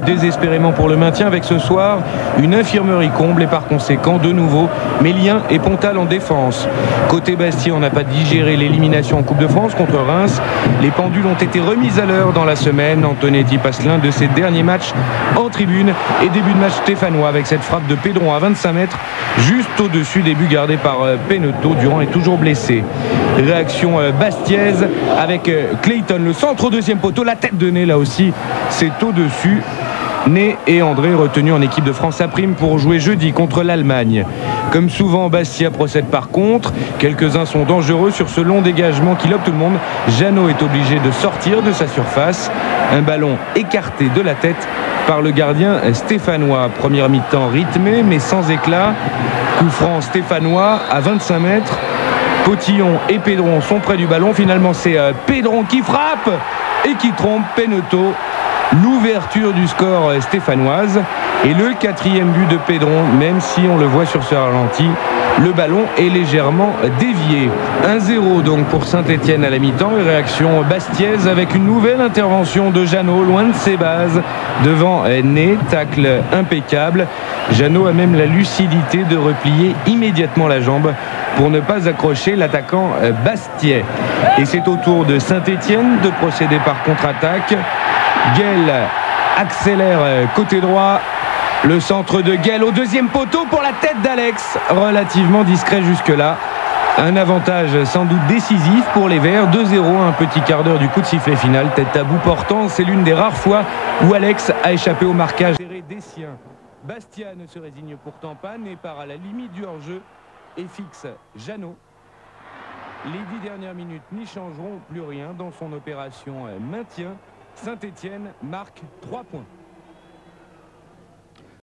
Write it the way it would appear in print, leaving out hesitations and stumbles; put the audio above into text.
Désespérément pour le maintien avec ce soir une infirmerie comble et par conséquent de nouveau Mélien et Pontal en défense. Côté Bastia, on n'a pas digéré l'élimination en Coupe de France contre Reims. Les pendules ont été remises à l'heure dans la semaine. Antonetti passe l'un de ses derniers matchs en tribune et début de match stéphanois avec cette frappe de Pedron à 25 mètres juste au-dessus des buts gardés par Peneto. Durand est toujours blessé. Réaction bastiaise avec Clayton, le centre au deuxième poteau, la tête de nez là aussi, c'est au-dessus. Né et André retenu en équipe de France à prime pour jouer jeudi contre l'Allemagne. Comme souvent, Bastia procède par contre. Quelques-uns sont dangereux sur ce long dégagement qui lobe tout le monde. Jeannot est obligé de sortir de sa surface. Un ballon écarté de la tête par le gardien stéphanois. Première mi-temps rythmée mais sans éclat. Coup franc stéphanois à 25 mètres. Potillon et Pedron sont près du ballon. Finalement, c'est Pedron qui frappe et qui trompe Peneto. L'ouverture du score stéphanoise et le quatrième but de Pedron, même si on le voit sur ce ralenti, le ballon est légèrement dévié. 1-0 donc pour Saint-Etienne à la mi-temps et réaction bastiaise avec une nouvelle intervention de Jeannot loin de ses bases devant Ney, tacle impeccable. Jeannot a même la lucidité de replier immédiatement la jambe pour ne pas accrocher l'attaquant bastiais. Et c'est au tour de Saint-Etienne de procéder par contre-attaque. Guel accélère côté droit. Le centre de Guel au deuxième poteau pour la tête d'Alex. Relativement discret jusque-là. Un avantage sans doute décisif pour les Verts. 2-0, un petit quart d'heure du coup de sifflet final. Tête à bout portant, c'est l'une des rares fois où Alex a échappé au marquage des siens. Bastia ne se résigne pourtant pas, n'est part à la limite du hors-jeu et fixe Jeannot. Les 10 dernières minutes n'y changeront plus rien dans son opération maintien. Saint-Etienne marque 3 points.